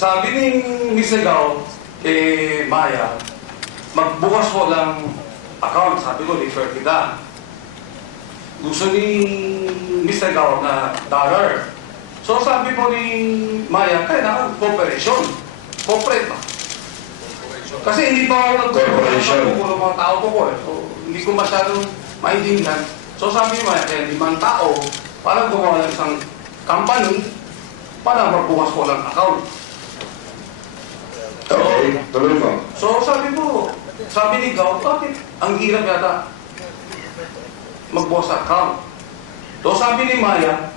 sabi ni Mr. Gao kay Maya, magbukas ko lang account. Sabi ko, refer kita. Gusto ni Mr. Gao na dollar. So sabi po ni Maya, kailangan cooperation. Corporate ba? Kasi hindi pa ako Corporation. ng mga tao ko eh. So hindi ko masyadong maintindihan. So sabi ni Maya, kaya 5 tao para gumawa ng isang company para magbukas ko lang account. Okay, tuloy mo. So sabi ko, sabi ni Gao, bakit ang hirap yata magbukas account? So sabi ni Maya,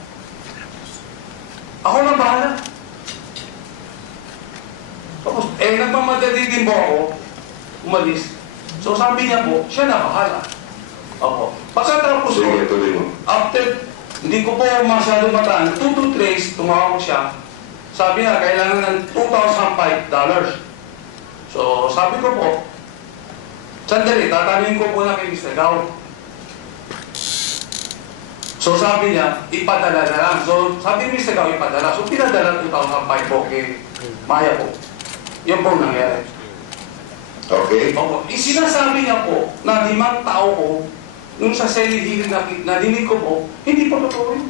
ako na bahala. Tapos, nagmamadali din po ako, umalis. So sabi niya po, siya na bahala. Opo. Pagkatapos ko, Sige, tuloy mo. after, hindi ko po masyadong mataan, 2 to 3, tumawag ko siya. Sabi niya, kailangan ng $2,005. So, sabi ko po, sandali, tatanungin ko po na kay Mr. Gao. So, sabi niya, ipadala na lang. So, sabi ni Mr. Gao, ipadala. So, pinadala 2,005 po kay Maya po. Yun po nangyari. Okay. Opo. Sinasabi niya po na 5 tao ko, nung sa selling hearing na narinig ko po, hindi po totoo yun.